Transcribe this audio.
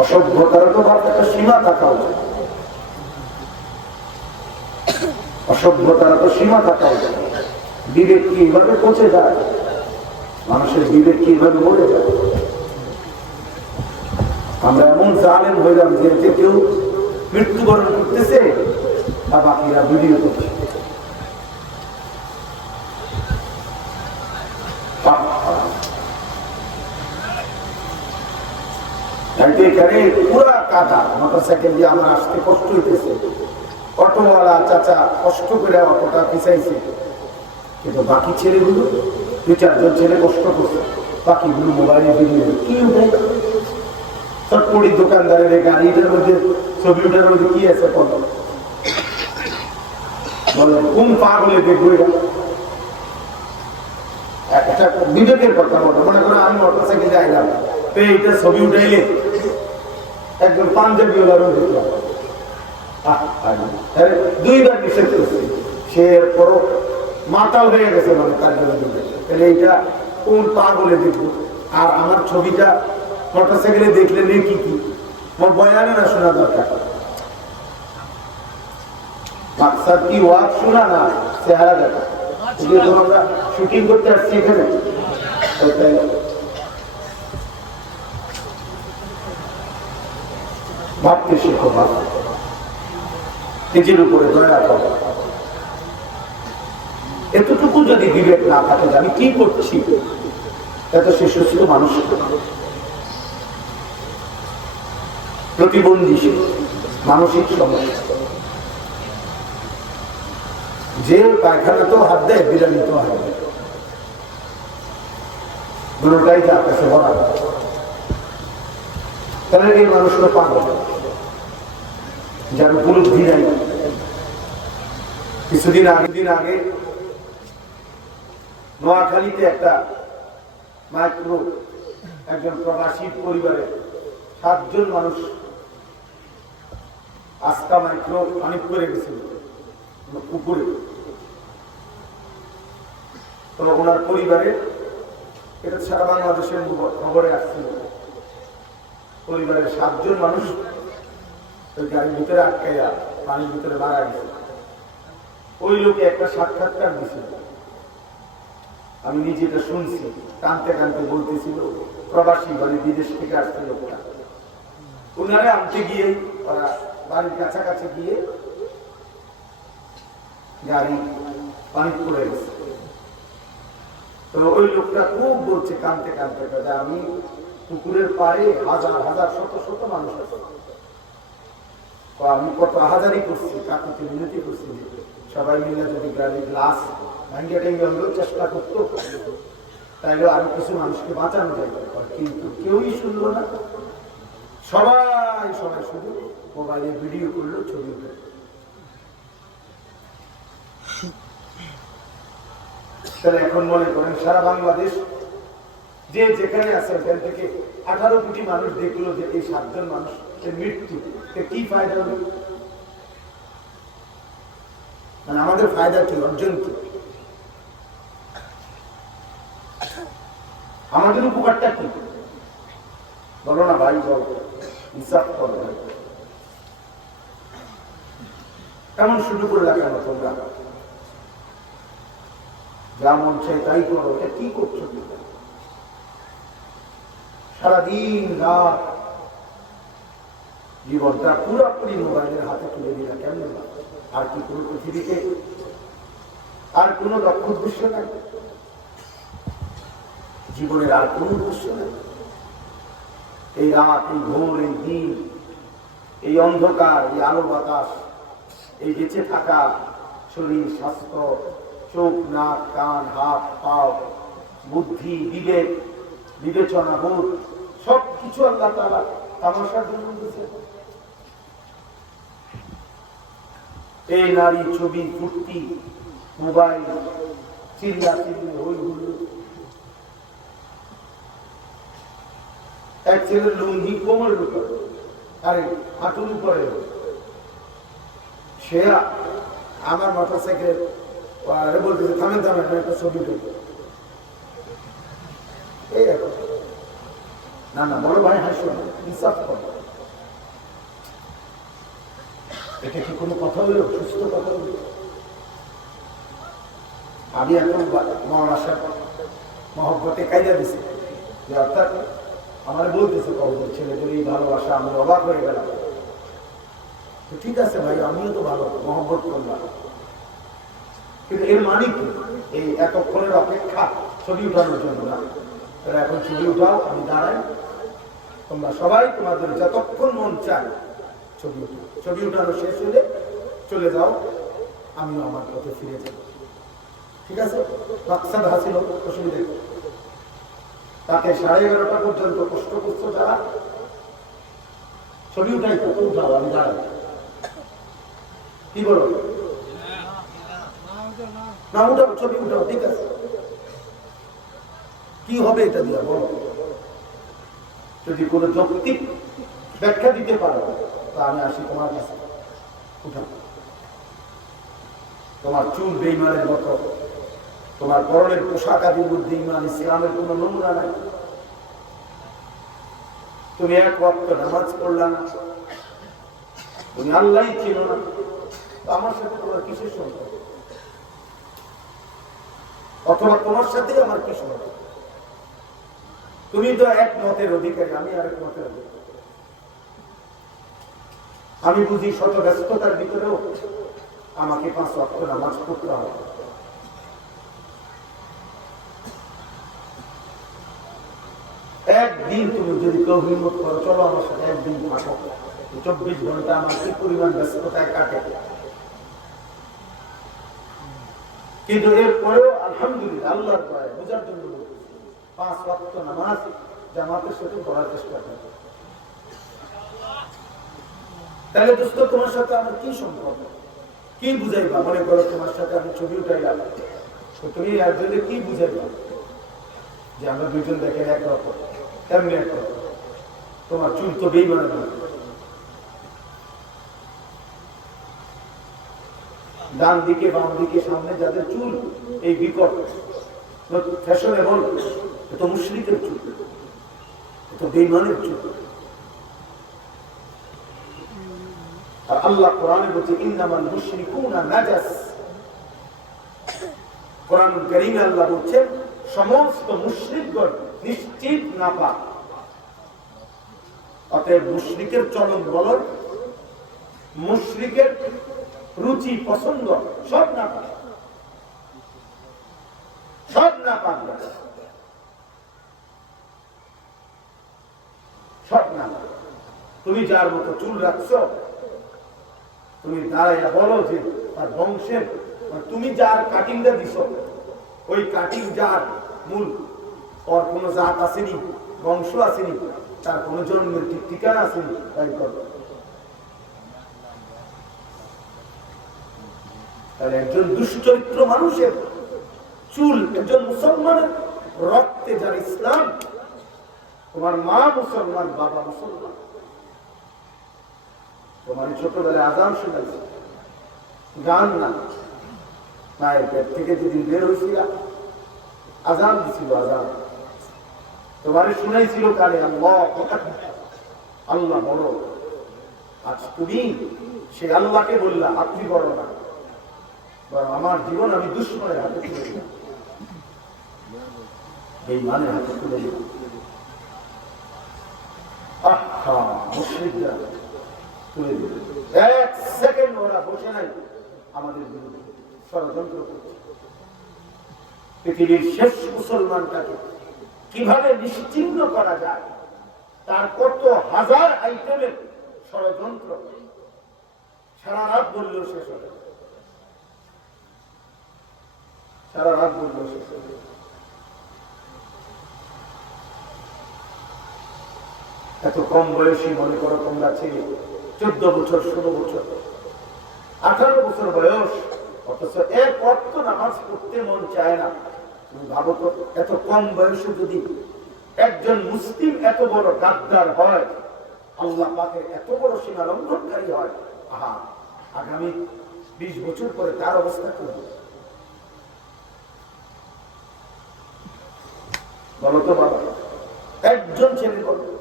অসভ্যতারও তো একটা সীমা থাকা উচিত। অসভ্যতার তো সীমা থাকা উচিত। বিবেক কি এইভাবে পচে যায়? মানুষের বিবেক কি এইভাবে মরে যায়? আমরা এমন জালেম হইলাম যে কেউ মৃত্যুবরণ করতেছে আর বাকিরা ভিডিও করছে। এখানে পুরা কাদা মোটর সাইকেল দিয়ে আমার আসতে কষ্ট হইতেছে। অটোওয়ালা চাচা কষ্ট করে অটোটা পিছাইছে। কিন্তু বাকি ছেলেগুলো, দুই, চারজন ছেলে কষ্ট করছে। বাকিগুলো মোবাইলে ভিডিও কি উঠাই দোকানদারের গাড়িটার মধ্যে ছবি ওঠার মধ্যে কি আছে কত বলে, কোন পাগলে দেখব এটা? একটা বিবেকের কথা বলো। মনে করো আমি মোটর সাইকেলে আইলাম তো এইটা ছবি উঠাইলে একজন পাঞ্জাবি ওলারও দেখলাম দুইবার নিষেধ করছে সে এরপরও মাতাল হয়ে গেছে মানে জন্য। তাহলে এইটা কোন পাগলে দেখব? আর আমার ছবিটা মোটর সাইকেলে দেখলে নেই কি কি? আমার বয়ানে না শোনা দরকার। মাকসাদ কি ওয়াজ শোনা না? চেহারা দেখা। শুটিং করতে আসছি এখানে। ভাব। নিজের উপরে দয়া করো এতটুকু যদি বিবেক না থাকে আমি কি করছি এত সে সুস্থ মানুষ প্রতিবন্ধী সে, মানসিক সমস্যা। যে পায়খানা তো হাত দেয় বিরিয়ানি তো হাত দেয়। দুটাই তার কাছে ভরা তাহলে এই মানুষটা পাগল। যার উপলব্ধি নাই। কিছুদিন আগে, দিন আগে নোয়াখালীতে একটা মাইক্রো একজন প্রবাসী পরিবারে সাতজন মানুষ আস্কা মাইক্রো পানি করে গেছিল পুকুরে। তো ওনার পরিবারে এটা সারা বাংলাদেশের খবরে আসছিল। পরিবারের সাতজন মানুষ গাড়ির ভিতরে আটকাইয়া পানির ভিতরে মারা ওই লোকে একটা সাক্ষাৎকার দিছিল। আমি নিজে শুনছি, কানতে কানতে বলতেছিল, প্রবাসী মানে বিদেশ থেকে আসছে লোকটা। ওনারা আনতে গিয়ে, ওরা বাড়ির কাছাকাছি গিয়ে গাড়ি পানি পড়ে গেছে। তো ওই লোকটা খুব বলছে, কানতে কানতে আমি পুকুরের পাড়ে হাজার হাজার, শত শত মানুষ আছে। আমি কত হাজারই করছি কাকুতে মিনতি করছি। সবাই মিলে যদি গাড়ি গ্লাস ভাঙ্গে টেঙ্গে হলেও চেষ্টা করতো তাইলে আরও কিছু মানুষকে বাঁচানো যায় কিন্তু কেউই শুনলো না। সবাই সবাই শুধু মোবাইলে ভিডিও করল, ছবি তাহলে এখন মনে করেন সারা বাংলাদেশ যে যেখানে আছে ওখান থেকে আঠারো কোটি মানুষ দেখল যে এই সাতজন মানুষের মৃত্যু কি ফায়দা হলো মানে আমাদের ফায়দা কি, অর্জন কি? আমাদের উপকারটা কি? বলো না ভাই, বলো। হিসাব করো। কেমন শুরু করে দেখানো তোমরা? যা মন চাই তাই করো, এটা কি করছ তোমরা? সারাদিন রাত জীবনটা পুরোপুরি মোবাইলের হাতে তুলে দিলা কেমন? আর কি কোনো পৃথিবীতে আর কোন লক্ষ্য উদ্দেশ্য নাই? জীবনের আর কোন উদ্দেশ্য নাই? এই রাত, এই ভোর এই দিন, এই অন্ধকার, এই আলো বাতাস, এই বেঁচে থাকা শরীর, স্বাস্থ্য, চোখ, নাক, কান, হাত, পাও, বুদ্ধি, বিবেক, বিবেচনা, বোধ সব কিছু আল্লাহ তালা তামাশার জন্য দিয়েছে। এই নারী ছবি ফুর্তি মোবাইল চিল্লা চিল্লি হই এক ছেলের লুঙ্গি কোমরের উপরে, আরে হাঁটুর উপরে। সে আমার মাথা থেকে বলতেছে, থামেন থামেন একটা ছবি এই। না না, বড় ভাই হাসো না ইনসাফ করো। এটা কি কোনো কথা হলো? সুস্থ কথা হলো? আমি এখন মহারাশার মহব্বতে কাইদা দিছি। যে অর্থাৎ আমার বলতেছে কবুতর ছেলেদের এই ভালোবাসা আমি অবাক হয়ে গেলাম। তো ঠিক আছে ভাই, আমিও তো ভালো, মহব্বত করলাম। কিন্তু এর মানে কি? এই এতক্ষণের অপেক্ষা ছবি উঠানোর জন্য না। এখন ছবি উঠাও, আমি দাঁড়াই। তোমরা সবাই তোমাদের যতক্ষণ মন চায় ছবি ছবি উঠানো শেষ হলে চলে যাও। আমিও আমার পথে ফিরে যাব ঠিক আছে? মাকসাদ হাসিল অসুবিধা তাকে সাড়ে এগারোটা পর্যন্ত কষ্ট করছ যারা। ছবি উঠাই তো উঠাও, আমি দাঁড়াই কি বলো? না, উঠাও, ছবি উঠাও, ঠিক আছে। কি হবে এটা দিয়ে বলো? যদি কোনো যৌক্তিক ব্যাখ্যা দিতে পারো তা আমি আসি তোমার কাছে। তোমার চুল বেইমানের মতো, তোমার পরনের পোশাক আদি বুদ্ধি ইমান ইসলামের কোনো নমুনা নাই। তুমি এক ওয়াক্ত নামাজ না। তুমি আল্লাহ ছিল না। আমার সাথে তোমার কিসের সম্পর্ক? অথবা তোমার সাথে আমার কি সম্পর্ক? তুমি তো এক মতের অধিকারী, আমি আরেক মতের অধিকারী। আমি বুঝি শত ব্যস্ততার ভিতরেও আমাকে পাঁচ অক্ট নামাজ পড়তে হবে। একদিন তুমি যদি কেউ হিম্মত করো, চলো আমার সাথে একদিন থাকো চব্বিশ ঘণ্টা আমার কি পরিমাণ ব্যস্ততায় কাটে। কিন্তু এরপরেও আলহামদুলিল্লাহ আল্লাহ বোঝার জন্য পাঁচ ওয়াক্ত নামাজ জামাতের সাথে পড়ার চেষ্টা করো তাহলে দোস্ত, তোমার সাথে আমার কি সম্পর্ক? কি বুঝাইবা? মনে করো তোমার সাথে আমি ছবি উঠাইলাম। তুমি একজনে কি বুঝাইবা? যে আমরা দুজন দেখেন একরকম তেমনি একরকম তোমার চুল তো বেইমানের মতো ডান দিকে, বাম দিকে, সামনে যাদের চুল, এই বিকট ফ্যাশনে তো মুশরিকের চুল তো বেইমানের চুল আর আল্লাহ কোরআনে বলছে, ইন্নামাল মুশরিকুনা নাজাস। কোরআন কারীমে আল্লাহ বলছেন, সমস্ত মুশরিকগণ নিশ্চিত নাপাক। অতএব মুশরিকের চলন বলন, মুশরিকের রুচি পছন্দ সব না পাক সব না পাক সব না পাক। তুমি যার মতো চুল রাখছো, তুমি দাঁড়াইয়া বলো যে, তার বংশের তুমি যার কাটিংটা দিছ, ওই কাটিং যার মূল, ওর কোনো জাত আসেনি, বংশ আসেনি, তার কোনো জন্মের ঠিক ঠিকানা আসেনি, তাই করো। একজন দুশ্চরিত্র মানুষের চুল, একজন মুসলমানের রক্তে যার ইসলাম, তোমার মা মুসলমান, বাবা মুসলমান। তোমার ছোটবেলায় আজান শুনেছি। গান না। মায়ের পেট থেকে যেদিন বের হয়েছিল, আজান দিছিল, আজান। তোমার শুনেছিল কানে, আল্লাহ বড় আজ তুমি সে আল্লাহকে বললা, আপনি বড় না। আমার জীবন আমি দুশ্মনের হাতে তুলে দিলাম। এই মানের হাতে তুলে দিলাম। আহা মুসলিমরা এক সেকেন্ড ওরা বসে নাই। আমাদের বিরুদ্ধে ষড়যন্ত্র করছে। পৃথিবীর শেষ মুসলমানটাকে কীভাবে নিশ্চিহ্ন করা যায়, তার কত হাজার আইটেমের ষড়যন্ত্র, সারা রাত বললেও শেষ হবে। সারা রাত বললেও শেষ হবে এত কম বয়সী মনে করো তোমরা ছেলে। চোদ্দ বছর, ষোলো বছর। আঠারো বছর বয়স, অথচ এক অর্থ নামাজ পড়তে মন চায় না। ভাবো তো, এত কম বয়সে যদি একজন মুসলিম এত বড় গাদ্দার হয়, আল্লাহ পাকের এত বড় সীমা লঙ্ঘনকারী হয়, আহা, আগামী বিশ বছর পরে তার অবস্থা কি হবে? বলো তো বাবা, একজন ছেলে বলো।